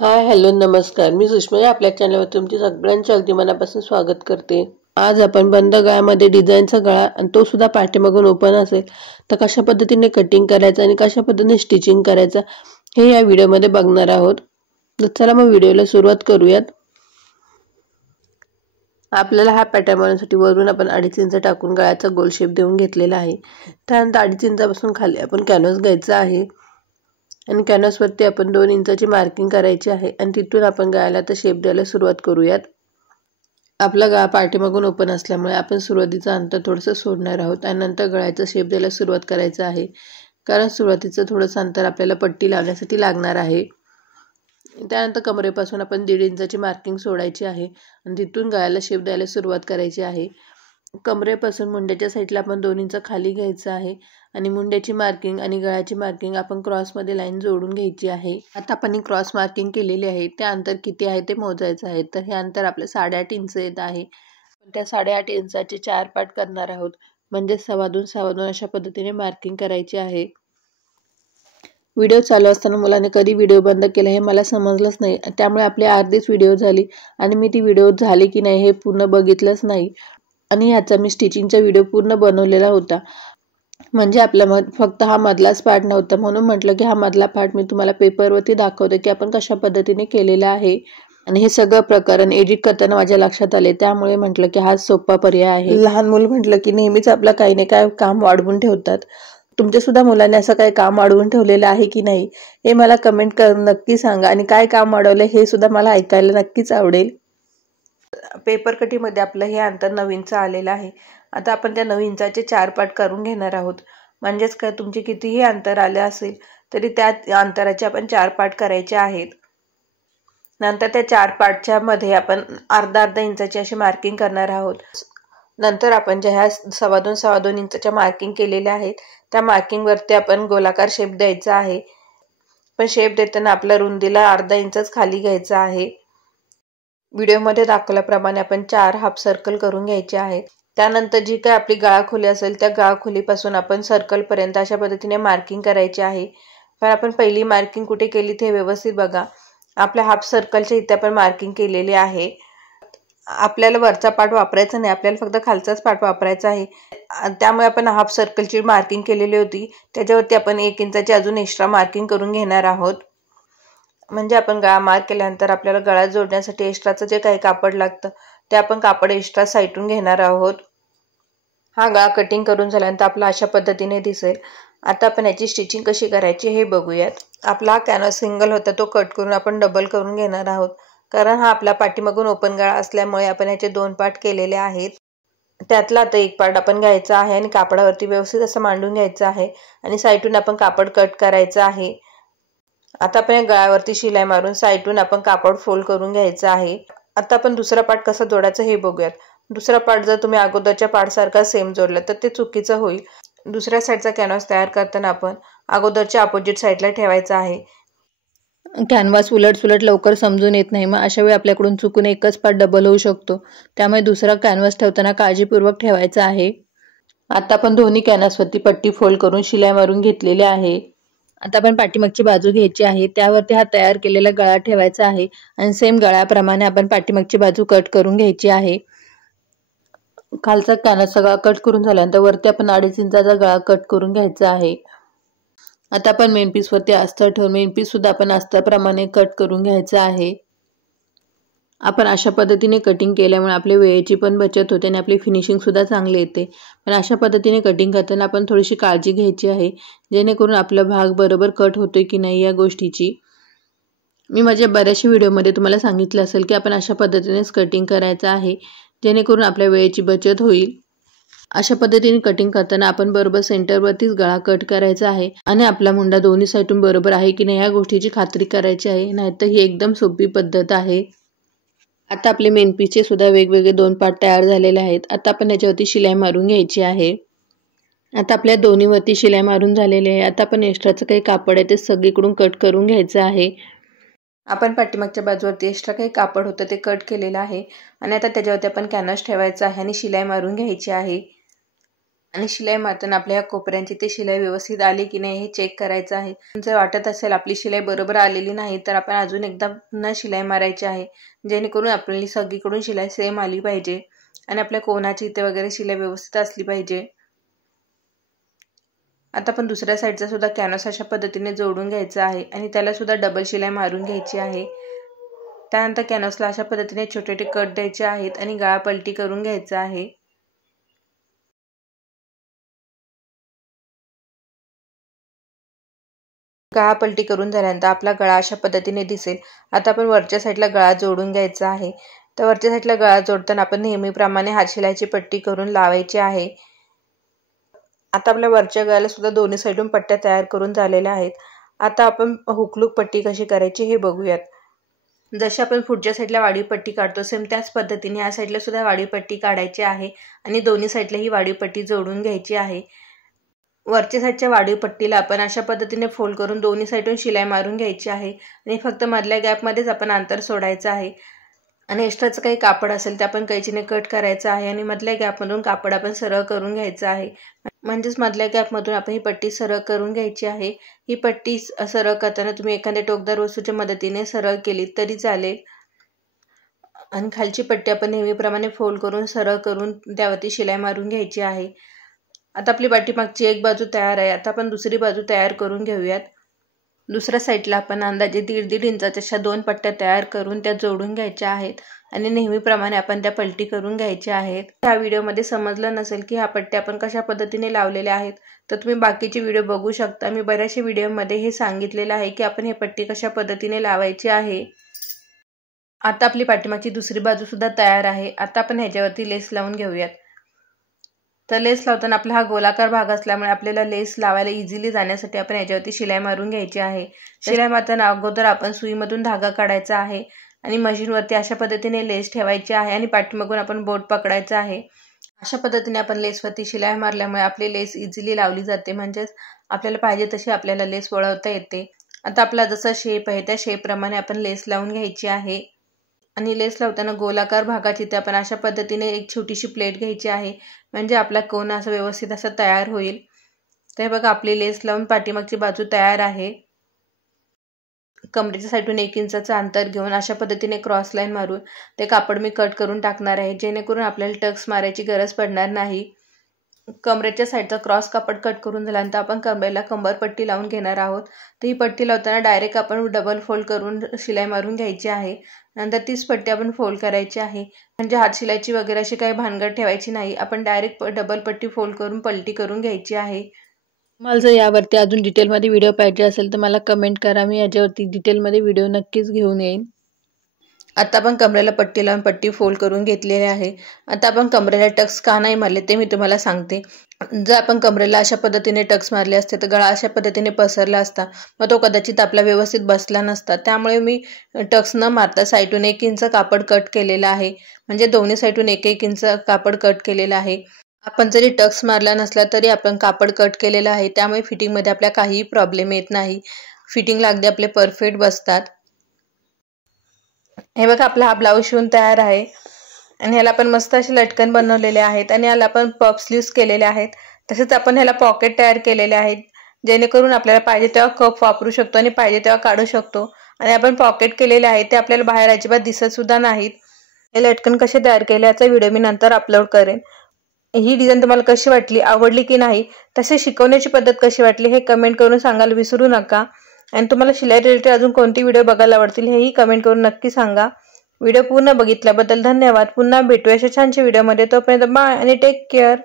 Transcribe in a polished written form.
Hi hello नमस्कार. मी सुषमा आपल्या चॅनलवर तुमचे सगळ्यांचे अगदी मनापासून स्वागत करते. आज आपण बंद गळ्यामध्ये डिझाईनचा गळा आणि तो सुद्धा पाठीमागून ओपन असेल तर कशा पद्धतीने कटिंग करायचं आणि कशा पद्धतीने स्टिचिंग करायचं हे या व्हिडिओमध्ये बघणार आहोत. तर चला मग व्हिडिओला सुरुवात करूयात. आपल्याला हा पॅटर्न बनवण्यासाठी वरून आपण 2.5 इंच टाकून गळ्याचा गोल शेप देऊन घेतलेला आहे. त्यानंतर 2.5 इंचापासून खाली आपण कॅनव्हास घ्यायचा आहे आणि कॅनव्हासवरती आपण 2 इंचाची मार्किंग करायची आहे आणि तिथून आपण गळ्याला तर शेप द्यायला सुरुवात करूयात. आपला गळा पाठीमागून ओपन असल्यामुळे आपण सुरुवातीचं अंतर थोडंसं सोडणार आहोत आणि नंतर गळ्याचा शेप द्यायला सुरुवात करायचं आहे, कारण सुरुवातीचं थोडंसं अंतर आपल्याला पट्टी लावण्यासाठी लागणार आहे. त्यानंतर कमरेपासून आपण 1.5 इंचाची मार्किंग सोडायची आहे आणि तिथून गळ्याला शेप द्यायला सुरुवात करायची आहे. कमरेपासून मुंड्याच्या साईडला आपण 2 इंच खाली घ्यायचं आहे आणि मुंड्याची मार्किंग आणि गळ्याची मार्किंग आपण क्रॉसमध्ये लाईन जोडून घ्यायची आहे. आता आपण ही क्रॉस मार्किंग केलेली आहे, ते अंतर किती आहे ते मोजायचं आहे. तर हे अंतर आपलं 8.5 इंच येत आहे. त्या 8.5 इंचाचे 4 पार्ट करणार आहोत, म्हणजे 2.25 अशा पद्धतीने मार्किंग करायची आहे. व्हिडिओ चालू असताना मुलाने कधी व्हिडिओ बंद केला हे मला समजलंच नाही, त्यामुळे आपली अर्धीच व्हिडिओ झाली आणि मी ती व्हिडिओ झाली की नाही हे पूर्ण बघितलंच नाही आणि ह्याचा मी स्टिचिंगचा व्हिडिओ पूर्ण बनवलेला होता. म्हणजे आपल्या फक्त हा मधलाच पार्ट नव्हता, म्हणून म्हटलं की हा मधला पार्ट मी तुम्हाला पेपरवरती दाखवते की आपण कशा पद्धतीने केलेला आहे. आणि हे सगळं प्रकरण एडिट करताना माझ्या लक्षात आले, त्यामुळे म्हटलं की हा सोपा पर्याय आहे. लहान मुलं म्हटलं की नेहमीच आपलं काही ना काही काम वाढवून ठेवतात. तुमच्या सुद्धा मुलांनी असं काही काम वाढवून ठेवलेलं आहे की नाही हे मला कमेंट करून नक्की सांगा आणि काय काम वाढवलं हे सुद्धा मला ऐकायला नक्कीच आवडेल. पेपर कटिंगमध्ये आपलं हे अंतर 9 इंच आलेलं आहे. आता आपण त्या 9 इंचाचे 4 पार्ट करून घेणार आहोत. म्हणजेच काय, तुमचे कितीही अंतर आले असेल तरी त्या अंतराचे आपण 4 पार्ट करायचे आहेत. नंतर त्या 4 पार्टच्या मध्ये आपण अर्धा इंचाची अशी मार्किंग करणार आहोत. नंतर आपण ज्या ह्या 2.25 इंचाच्या मार्किंग केलेल्या आहेत त्या मार्किंगवरती आपण गोलाकार शेप द्यायचा आहे. पण शेप देताना आपल्या रुंदीला अर्धा इंचच खाली घ्यायचा आहे. व्हिडिओमध्ये दाखवल्याप्रमाणे आपण 4 हाफ सर्कल करून घ्यायचे आहेत. त्यानंतर जी काय आपली गळाखोली असेल त्या गळाखोलीपासून आपण सर्कलपर्यंत अशा पद्धतीने मार्किंग करायची आहे. पण आपण पहिली मार्किंग कुठे केली ते व्यवस्थित बघा. आपल्या हाफ सर्कलच्या इथे आपण मार्किंग केलेली आहे. आपल्याला वरचा पार्ट वापरायचा नाही, आपल्याला फक्त खालचाच पार्ट वापरायचा आहे. त्यामुळे आपण हाफ सर्कलची मार्किंग केलेली होती त्याच्यावरती आपण 1 इंचाची अजून एक्स्ट्रा मार्किंग करून घेणार आहोत. म्हणजे आपण गळा मार्क केल्यानंतर आपल्याला गळा जोडण्यासाठी एक्स्ट्राचं जे काही कापड लागतं ते आपण कापड एक्स्ट्रा साईटून घेणार आहोत. हा गळा कटिंग करून झाल्यानंतर आपला अशा पद्धतीने दिसेल. आता आपण याची स्टिचिंग कशी करायची हे बघूयात. आपला हा कॅनव्हास सिंगल होता तो कट करून आपण डबल करून घेणार आहोत, कारण हा आपला पाठीमागून ओपन गळा असल्यामुळे आपण याचे 2 पार्ट केलेले आहेत. त्यातला आता 1 पार्ट आपण घ्यायचा आहे आणि कापडावरती व्यवस्थित असं मांडून घ्यायचं आहे आणि साईटून आपण कापड कट करायचं आहे. आता आपण या गळ्यावरती शिलाई मारून साईटून आपण कापड फोल्ड करून घ्यायचं आहे. आता आपण दुसरा पार्ट कसा जोडायचा हे बघूयात. दुसरा पार्ट जर तुम्ही अगोदरच्या पार्ट सारखा सेम जोडला तर ते चुकीचं होईल. दुसऱ्या साईडचा कॅनव्हास तयार करताना आपण अगोदरच्या अपोजिट साईडला ठेवायचा आहे. कॅनव्हास उलट सुलट लवकर समजून येत नाही, मग अशा वेळी आपल्याकडून चुकून एकच पार्ट डबल होऊ शकतो. त्यामुळे दुसरा कॅनव्हास ठेवताना काळजीपूर्वक ठेवायचा आहे. आता आपण दोन्ही कॅनव्हासवरती पट्टी फोल्ड करून शिलाई मारून घेतलेली आहे. आता आपण पाठीमागची बाजू घ्यायची आहे, त्यावरती हा तयार केलेला गळा ठेवायचा आहे आणि सेम गळ्याप्रमाणे आपण पाठीमागची बाजू कट करून घ्यायची आहे. खालचा कॅनव्हासचा गळा कट करून झाल्यानंतर वरती आपण 2.5 इंचाचा गळा कट करून घ्यायचा आहे. आता आपण मेन पीसवरती अस्तर ठेवून मेन पीस सुद्धा आपण अस्तराप्रमाणे कट करून घ्यायचं आहे. आपण अशा पद्धतीने कटिंग केल्यामुळे आपल्या वेळेची पण बचत होते आणि आपली फिनिशिंग सुद्धा चांगली येते. पण अशा पद्धतीने कटिंग करताना आपण थोडीशी काळजी घ्यायची आहे, जेणेकरून आपला भाग बरोबर कट होतोय की नाही या गोष्टीची. मी माझ्या बऱ्याचशा व्हिडिओमध्ये तुम्हाला सांगितलं असेल की आपण अशा पद्धतीनेच कटिंग करायचं आहे, जेणेकरून आपल्या वेळेची बचत होईल. अशा पद्धतीने कटिंग करताना आपण बरोबर सेंटरवरतीच गळा कट करायचा आहे आणि आपला मुंडा दोन्ही साईडून बरोबर आहे की नाही या गोष्टीची खात्री करायची आहे, नाहीतर ही एकदम सोपी पद्धत आहे. आता आपले मेन पीसचे सुद्धा वेगवेगळे 2 पार्ट तयार झालेले आहेत. आता आपण याच्यावरती शिलाई मारून घ्यायची आहे. आता आपल्या दोन्हीवरती शिलाई मारून झालेली आहे. आता आपण एक्स्ट्राचं काही कापड आहे ते सगळीकडून कट करून घ्यायचं आहे. आपण पाठीमागच्या बाजूवरती एक्स्ट्रा काही कापड होतं ते कट केलेलं आहे आणि आता त्याच्यावरती आपण कॅनव्हास ठेवायचा आहे आणि शिलाई मारून घ्यायची आहे. आणि शिलाई मारताना आपल्या कोपऱ्यांची ते शिलाई व्यवस्थित आली की नाही हे चेक करायचं आहे। जर वाटत असेल आपली शिलाई बरोबर आलेली नाही तर आपण अजून एकदा पुन्हा शिलाई मारायची आहे, जेणेकरून आपली सगळीकडून शिलाई सेम आली पाहिजे आणि आपल्या कोणाची इथे वगैरे शिलाई व्यवस्थित असली पाहिजे। आता आपण दुसऱ्या साईडचा सुद्धा कॅनव्हास अशा पद्धतीने जोडून घ्यायचा आहे आणि त्याला सुद्धा डबल शिलाई मारून घ्यायची आहे। त्यानंतर कॅनव्हासला अशा पद्धतीने छोटे छोटे कट द्यायचे आहेत आणि गळा पलटी करून घ्यायचा आहे। गळा पलटी करून झाल्यानंतर आपला गळा अशा पद्धतीने दिसेल। आता आपण वरच्या साईडला गळा जोडून घ्यायचा आहे। तर वरच्या साईडला गळा जोडताना आपण नेहमीप्रमाणे हात शिलाईची पट्टी करून लावायची आहे। आता आपल्या वरच्या गळ्याला सुद्धा दोन्ही साईडून पट्ट्या तयार करून झालेल्या आहेत। आता आपण हुकलूक पट्टी कशी करायची हे बघूयात। जशी आपण पुढच्या साईडला वाढीव पट्टी काढतो सेम त्याच पद्धतीने या साईडला सुद्धा वाढीव पट्टी काढायची आहे आणि दोन्ही साईडला ही वाढीव पट्टी जोडून घ्यायची आहे। वरच्या साईडच्या वाढीव पट्टीला आपण अशा पद्धतीने फोल्ड करून दोन्ही साईडून शिलाई मारून घ्यायची आहे आणि फक्त मधल्या गॅपमध्येच आपण अंतर सोडायचं आहे आणि एक्स्ट्राचं काही कापड असेल ते आपण कैचीने कट करायचं आहे आणि मधल्या गॅपमधून कापड आपण सरळ करून घ्यायचं आहे। म्हणजेच मधल्या गॅपमधून आपण ही पट्टी सरळ करून घ्यायची आहे। ही पट्टी सरळ करताना तुम्ही एखाद्या टोकदार वस्तूच्या मदतीने सरळ केली तरी चालेल आणि खालची पट्टी आपण नेहमीप्रमाणे फोल्ड करून सरळ करून त्यावरती शिलाई मारून घ्यायची आहे। आता आपली पाठीमागची एक बाजू तयार आहे। आता आपण दुसरी बाजू तयार करून घेऊयात। दुसऱ्या साईडला आपण अंदाजे 1.5 इंचाच्या अशा 2 पट्ट्या तयार करून त्या जोडून घ्यायच्या आहेत आणि नेहमीप्रमाणे आपण त्या पलटी करून घ्यायच्या आहेत। ह्या व्हिडिओमध्ये समजलं नसेल की ह्या पट्ट्या आपण कशा पद्धतीने लावलेल्या आहेत तर तुम्ही बाकीचे व्हिडिओ बघू शकता। मी बऱ्याचशा व्हिडिओमध्ये हे सांगितलेलं आहे की आपण हे पट्टी कशा पद्धतीने लावायची आहे। आता आपली पाठीमागची दुसरी बाजू सुद्धा तयार आहे। आता आपण ह्याच्यावरती लेस लावून घेऊयात। तर लेस लावताना आपला हा गोलाकार भाग असल्यामुळे आपल्याला लेस लावायला इझिली जाण्यासाठी आपण याच्यावरती शिलाई मारून घ्यायची आहे। शिलाई मारताना अगोदर आपण सुईमधून धागा काढायचा आहे आणि मशीनवरती अशा पद्धतीने लेस ठेवायची आहे आणि पाठीमागून आपण बोट पकडायचं आहे। अशा पद्धतीने आपण लेसवरती शिलाई मारल्यामुळे आपली लेस इझिली लावली जाते, म्हणजेच आपल्याला पाहिजे तशी आपल्याला लेस वळवता येते। आता आपला जसा शेप आहे त्या शेपप्रमाणे आपण लेस लावून घ्यायची आहे आणि लेस लावताना गोलाकार भागाची ते आपण अशा पद्धतीने एक छोटीशी प्लेट घ्यायची आहे, म्हणजे आपला कोन असं व्यवस्थित असं तयार होईल। तर बघा आपली लेस लावून पाठीमागची बाजू तयार आहे। कमरेच्या साईडून 1 इंचाचं अंतर घेऊन अशा पद्धतीने क्रॉस लाईन मारून ते कापड मी कट करून टाकणार आहे, जेणेकरून आपल्याला टक्स मारायची गरज पडणार नाही। कमरेच्या साईडचा क्रॉस कापड कट करून झाल्यानंतर आपण कमरेला कंबरपट्टी लावून घेणार आहोत। तर ही पट्टी लावताना डायरेक्ट आपण डबल फोल्ड करून शिलाई मारून घ्यायची आहे। नंतर तीच पट्टी आपण फोल्ड करायची आहे, म्हणजे हात शिलाईची वगैरे अशी काही भानगड ठेवायची नाही। आपण डायरेक्ट डबल पट्टी फोल्ड करून पलटी करून घ्यायची आहे। मला जर यावरती अजून डिटेलमध्ये व्हिडिओ पाहिजे असेल तर मला कमेंट करा, मी याच्यावरती डिटेलमध्ये व्हिडिओ नक्कीच घेऊन येईन। आता आपण कमरेला पट्टी लावून पट्टी फोल्ड करून घेतलेली आहे। आता आपण कमरेला टक्स का नाही मारले ते मी तुम्हाला सांगते। जर आपण कमरेला अशा पद्धतीने टक्स मारले असते तर गळा अशा पद्धतीने पसरला असता, मग तो कदाचित आपला व्यवस्थित बसला नसता। त्यामुळे मी टक्स न मारता साईडून 1 इंच कापड कट केलेला आहे, म्हणजे दोन्ही साईडून 1-1 इंच कापड कट केलेला आहे। आपण जरी टक्स मारला नसला तरी आपण कापड कट केलेला आहे, त्यामुळे फिटिंगमध्ये आपल्या काहीही प्रॉब्लेम येत नाही। फिटिंगला अगदी आपले परफेक्ट बसतात। हे बघा आपला हा ब्लाऊज शिवून तयार आहे आणि ह्याला आपण मस्त असे लटकन बनवलेले आहेत आणि याला आपण पफ स्लीव्स केलेले आहेत। तसेच आपण ह्याला पॉकेट तयार केलेले आहेत, जेणेकरून आपल्याला पाहिजे तेव्हा कप वापरू शकतो आणि पाहिजे तेव्हा काढू शकतो। आणि आपण पॉकेट केलेले आहे ते आपल्याला बाहेर अजिबात दिसत सुद्धा नाहीत। हे लटकन कसे तयार केले याचा व्हिडिओ मी नंतर अपलोड करेन। ही डिझाईन तुम्हाला कशी वाटली, आवडली की नाही, तसे शिकवण्याची पद्धत कशी वाटली हे कमेंट करून सांगायला विसरू नका। आणि तुम्हाला शिलाई रिलेटेड अजून कोणती व्हिडिओ बघायला आवडतील हेही कमेंट करून नक्की सांगा। व्हिडिओ पूर्ण बघितल्याबद्दल धन्यवाद। पुन्हा भेटूया अशा छानशा व्हिडिओमध्ये, तोपर्यंत बाय आणि टेक केअर।